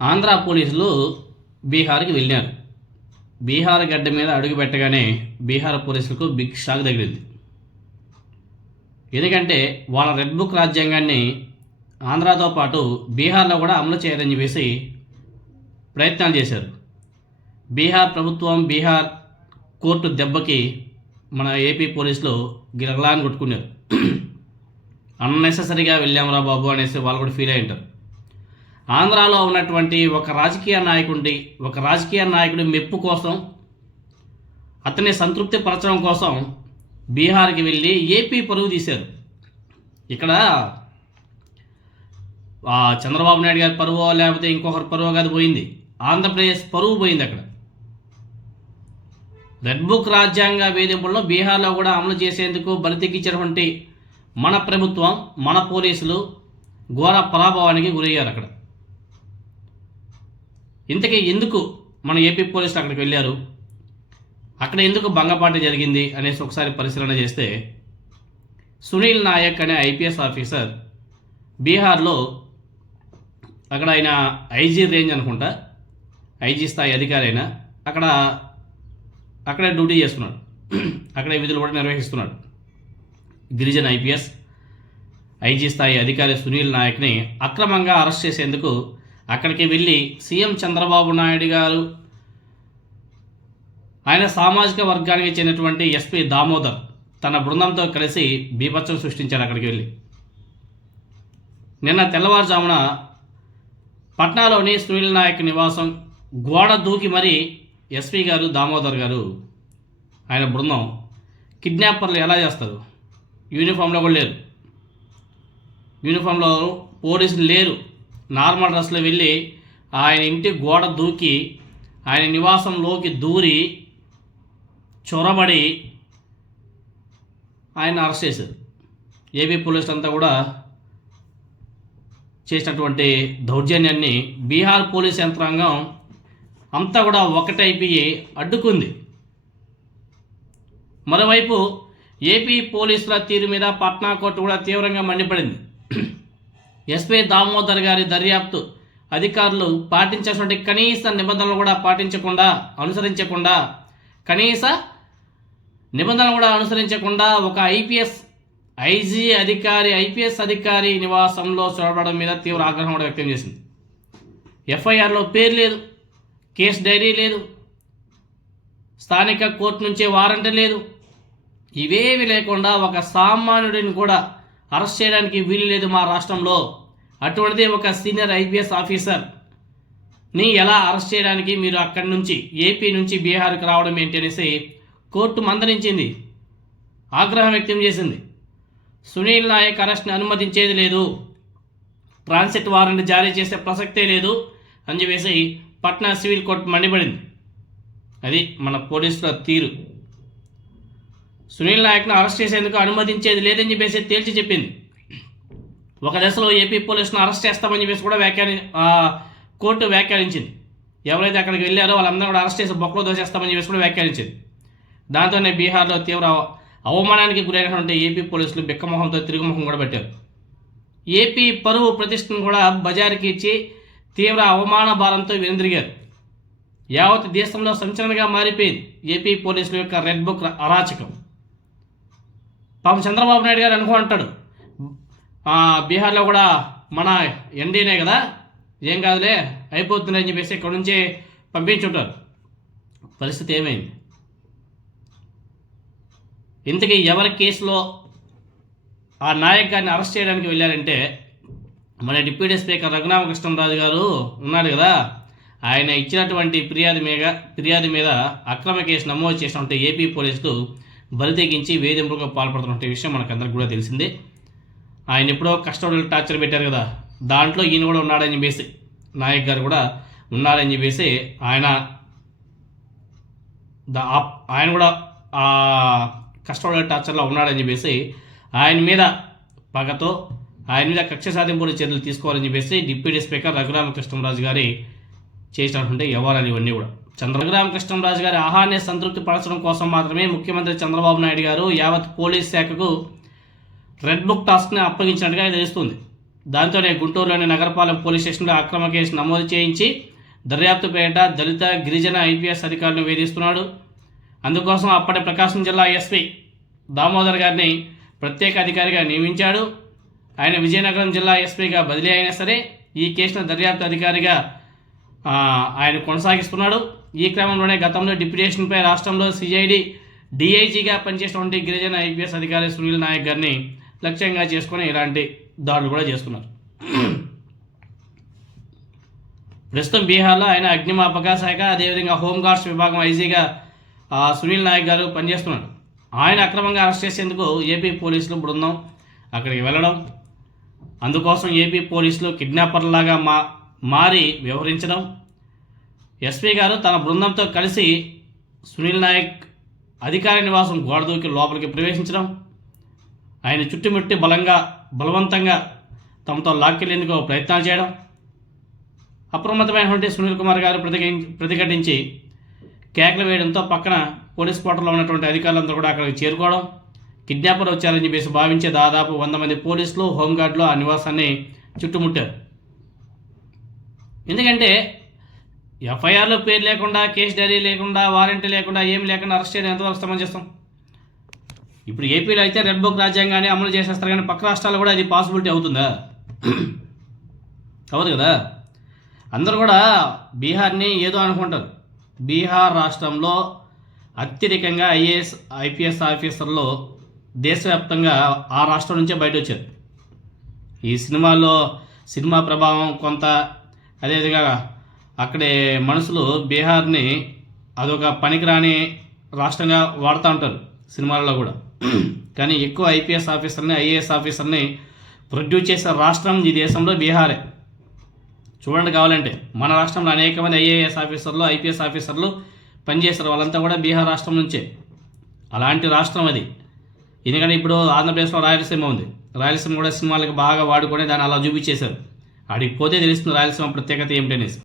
ఆంధ్ర పోలీసులు బీహార్కి వెళ్ళారు. బీహార్ గడ్డ మీద అడుగు పెట్టగానే బీహార్ పోలీసులకు బిగ్ షాక్ తగిలింది. ఎందుకంటే వాళ్ళ రెడ్ బుక్ రాజ్యాంగాన్ని ఆంధ్రాతో పాటు బీహార్లో కూడా అమలు చేయాలని చెప్పేసి ప్రయత్నాలు చేశారు. బీహార్ ప్రభుత్వం, బీహార్ కోర్టు దెబ్బకి మన ఏపీ పోలీసులు గిరగలాన్ని కొట్టుకున్నారు. అన్నెసెసరీగా వెళ్ళాంరా బాబు అనేసి వాళ్ళు కూడా ఫీల్ అయి ఉంటారు. ఆంధ్రాలో ఉన్నటువంటి ఒక రాజకీయ నాయకుడి మెప్పు కోసం, అతన్ని సంతృప్తి పరచడం కోసం బీహార్కి వెళ్ళి ఏపీ పరువు తీశారు. ఇక్కడ చంద్రబాబు నాయుడు గారి పరువో లేకపోతే ఇంకొకరి పరువో కాదు పోయింది, ఆంధ్రప్రదేశ్ పరువు పోయింది. అక్కడ రెడ్ బుక్ రాజ్యాంగ వేధింపులను బీహార్లో కూడా అమలు చేసేందుకు బరితెక్కించినటువంటి మన ప్రభుత్వం, మన పోలీసులు ఘోర పరాభవానికి గురయ్యారు. అక్కడ ఇంతకీ ఎందుకు మన ఏపీ పోలీసులు అక్కడికి వెళ్ళారు, అక్కడ ఎందుకు భంగపాటు జరిగింది అనేసి ఒకసారి పరిశీలన చేస్తే, సునీల్ నాయక్ అనే ఐపీఎస్ ఆఫీసర్ బీహార్లో అక్కడ ఆయన ఐజీ రేంజ్ అనుకుంటా, ఐజీ స్థాయి అధికారి అయినా అక్కడే డ్యూటీ చేస్తున్నాడు, అక్కడే విధులు కూడా నిర్వహిస్తున్నాడు. గిరిజన ఐపీఎస్ ఐజీ స్థాయి అధికారి సునీల్ నాయక్ని అక్రమంగా అరెస్ట్ చేసేందుకు అక్కడికి వెళ్ళి సీఎం చంద్రబాబు నాయుడు గారు, ఆయన సామాజిక వర్గానికి చెందినటువంటి ఎస్పీ దామోదర్ తన బృందంతో కలిసి బీభత్సం సృష్టించారు. అక్కడికి వెళ్ళి నిన్న తెల్లవారుజామున పట్నాలోని సునీల్ నాయక్ నివాసం గోడ దూకి మరీ ఎస్పీ గారు, దామోదర్ గారు, ఆయన బృందం కిడ్నాపర్లు ఎలా చేస్తారు, యూనిఫామ్లో కూడా లేరు, యూనిఫామ్లో పోలీసులు లేరు, నార్మల్ డ్రెస్లో వెళ్ళి ఆయన ఇంటి గోడ దూకి ఆయన నివాసంలోకి దూరి చొరబడి ఆయన అరెస్ట్ చేశారు. ఏపీ పోలీసులు అంతా కూడా చేసినటువంటి దౌర్జన్యాన్ని బీహార్ పోలీస్ యంత్రాంగం అంతా కూడా ఒకటైపోయి అడ్డుకుంది. మరోవైపు ఏపీ పోలీసుల తీరు మీద పట్నా కోర్టు కూడా తీవ్రంగా మండిపడింది. ఎస్పీ దామోదర్ గారి దర్యాప్తు అధికారులు పాటించాల్సిన కనీస నిబంధనలు కూడా అనుసరించకుండా ఒక ఐపీఎస్ అధికారి నివాసంలో చొరబడడం మీద తీవ్ర ఆగ్రహం కూడా వ్యక్తం చేసింది. ఎఫ్ఐఆర్లో పేరు లేదు, కేసు డైరీ లేదు, స్థానిక కోర్టు నుంచే వారెంట్ లేదు, ఇవేవి లేకుండా ఒక సామాన్యుడిని కూడా అరెస్ట్ చేయడానికి వీలు లేదు మా రాష్ట్రంలో. అటువంటిది ఒక సీనియర్ ఐపీఎస్ ఆఫీసర్ని ఎలా అరెస్ట్ చేయడానికి మీరు అక్కడి నుంచి ఏపీ నుంచి బీహార్కి రావడం ఏంటి అనేసి కోర్టు మందలించింది, ఆగ్రహం వ్యక్తం చేసింది. సునీల్ నాయక్ అరెస్ట్ని అనుమతించేది లేదు, ట్రాన్సిట్ వారెంట్ జారీ చేసే ప్రసక్తే లేదు అని చెప్పేసి పట్నా సివిల్ కోర్టు మండిపడింది. అది మన పోలీసుల తీరు. సునీల్ నాయక్ను అరెస్ట్ చేసేందుకు అనుమతించేది లేదని చెప్పేసి తేల్చి చెప్పింది. ఒక దశలో ఏపీ పోలీసులను అరెస్ట్ చేస్తామని చెప్పేసి కూడా కోర్టు వ్యాఖ్యానించింది. ఎవరైతే అక్కడికి వెళ్ళారో వాళ్ళందరూ కూడా అరెస్ట్ చేసి బొక్కలో దోసేస్తామని చెప్పేసి కూడా వ్యాఖ్యానించింది. దాంతోనే బీహార్లో తీవ్ర అవమానానికి గురైనటువంటి ఏపీ పోలీసులు బిక్కమొహంతో తిరుగుముఖం కూడా పెట్టారు. ఏపీ పరువు ప్రతిష్టను కూడా బజారుకి ఇచ్చి తీవ్ర అవమాన భారంతో వెనుదిరిగారు. యావత్ దేశంలో సంచలనంగా మారిపోయింది ఏపీ పోలీసుల యొక్క రెడ్ బుక్ అరాచకం. పాపం చంద్రబాబు నాయుడు గారు అనుకుంటాడు, బీహార్లో కూడా మన ఎన్డీనే కదా, ఏం కాదులే అయిపోతుందని చెప్పేసి ఇక్కడ నుంచే పంపించుంటారు. పరిస్థితి ఏమైంది? ఇంతకీ ఎవరి కేసులో ఆ నాయక్ గారిని అరెస్ట్ చేయడానికి వెళ్ళారంటే, మన డిప్యూటీ స్పీకర్ రఘురామకృష్ణరాజు గారు ఉన్నాడు కదా, ఆయన ఇచ్చినటువంటి ఫిర్యాదు మీద అక్రమ కేసు నమోదు చేసినటువంటి ఏపీ పోలీసులు బరితెగించి వేధింపులకు పాల్పడుతున్న విషయం మనకందరికి కూడా తెలిసిందే. ఆయన ఎప్పుడో కస్టోడియల్ టార్చర్ పెట్టారు కదా, దాంట్లో ఈయన కూడా ఉన్నాడని చెప్పేసి, నాయక్ గారు కూడా ఉన్నారని చెప్పేసి ఆయన కూడా ఆ కస్టోడియల్ టార్చర్లో ఉన్నాడని చెప్పేసి ఆయన మీద పగతో ఆయన మీద కక్ష సాధింపుల చర్యలు తీసుకోవాలని చెప్పేసి డిప్యూటీ స్పీకర్ రఘురామకృష్ణరాజు గారి చేసినటువంటి వ్యవహారాలు ఇవన్నీ కూడా. రఘురామకృష్ణరాజు గారి ఆహాన్ని సంతృప్తి పరచడం కోసం మాత్రమే ముఖ్యమంత్రి చంద్రబాబు నాయుడు గారు యావత్ పోలీస్ శాఖకు రెడ్ బుక్ టాస్క్ని అప్పగించినట్టుగా తెలుస్తుంది. దాంతోనే గుంటూరులోని నగరపాలెం పోలీస్ స్టేషన్లో అక్రమ కేసు నమోదు చేయించి దర్యాప్తు పేరిట దళిత గిరిజన ఐపీఎస్ అధికారులను వేధిస్తున్నాడు. అందుకోసం అప్పటి ప్రకాశం జిల్లా ఎస్పీ దామోదర్ గారిని ప్రత్యేక అధికారిగా నియమించాడు. ఆయన విజయనగరం జిల్లా ఎస్పీగా బదిలీ అయినా సరే ఈ కేసును దర్యాప్తు అధికారిగా ఆయన కొనసాగిస్తున్నాడు. ఈ క్రమంలోనే గతంలో డిప్యూటేషన్పై రాష్ట్రంలో సిఐడి డిఐజీగా పనిచేసినటువంటి గిరిజన ఐపీఎస్ అధికారి సునీల్ నాయక్ గారిని లక్ష్యంగా చేసుకుని ఇలాంటి దాడులు కూడా చేసుకున్నారు. ప్రస్తుతం బీహార్లో ఆయన అగ్నిమాపక శాఖ అదేవిధంగా హోంగార్డ్స్ విభాగం ఐజీగా సునీల్ నాయక్ గారు పనిచేస్తున్నారు. ఆయన అక్రమంగా అరెస్ట్ చేసేందుకు ఏపీ పోలీసులు బృందం అక్కడికి వెళ్ళడం, అందుకోసం ఏపీ పోలీసులు కిడ్నాపర్లాగా మారి వ్యవహరించడం, ఎస్పీ గారు తన బృందంతో కలిసి సునీల్ నాయక్ అధికారి నివాసం గోడ దూకి లోపలికి ప్రవేశించడం, ఆయన చుట్టుముట్టి బలవంతంగా తమతో లాక్కెళ్లేందుకు ప్రయత్నాలు చేయడం, అప్రమత్తమైనటువంటి సునీల్ కుమార్ గారు ప్రతిఘటించి కేకలు వేయడంతో పక్కన పోలీస్ క్వార్టర్లో ఉన్నటువంటి అధికారులందరూ కూడా అక్కడికి చేరుకోవడం, కిడ్నాపర్ వచ్చారని చెప్పేసి భావించే దాదాపు 100 మంది పోలీసులు హోంగార్డులు ఆ నివాసాన్ని చుట్టుముట్టారు. ఎందుకంటే ఎఫ్ఐఆర్లో పేరు లేకుండా, కేసు డైరీ లేకుండా, వారెంట్ లేకుండా, ఏమి లేకుండా అరెస్ట్ చేయడం ఎంతవరకు సమంజసం? ఇప్పుడు ఏపీలో అయితే రెడ్ బుక్ రాజ్యాంగాన్ని అమలు చేసేస్తారు, కానీ పక్క రాష్ట్రాల్లో కూడా అది పాసిబిలిటీ అవుతుందా? అవ్వదు కదా. అందరూ కూడా బీహార్ని ఏదో అనుకుంటారు. బీహార్ రాష్ట్రంలో అత్యధికంగా ఐఏఎస్ ఐపీఎస్ ఆఫీసర్లు దేశవ్యాప్తంగా ఆ రాష్ట్రం నుంచే బయట వచ్చారు. ఈ సినిమా ప్రభావం కొంత, అదేవిధంగా అక్కడే మనుషులు బీహార్ని అదొక పనికిరాని రాష్ట్రంగా వాడుతూ ఉంటారు సినిమాల్లో కూడా. కానీ ఎక్కువ ఐపీఎస్ ఆఫీసర్ని, ఐఏఎస్ ఆఫీసర్ని ప్రొడ్యూస్ చేసే రాష్ట్రం ఈ దేశంలో బీహారే. చూడండి కావాలంటే మన రాష్ట్రంలో అనేక మంది ఐఏఎస్ ఆఫీసర్లు, ఐపీఎస్ ఆఫీసర్లు పనిచేస్తారు, వాళ్ళంతా కూడా బీహార్ రాష్ట్రం నుంచే. అలాంటి రాష్ట్రం అది. ఎందుకంటే ఇప్పుడు ఆంధ్రప్రదేశ్లో రాయలసీమ ఉంది, రాయలసీమ కూడా సినిమాలకు బాగా వాడుకొని దాన్ని అలా చూపించేశారు. ఆడికి పోతే తెలుస్తుంది రాయలసీమ ప్రత్యేకత ఏమిటనేసి.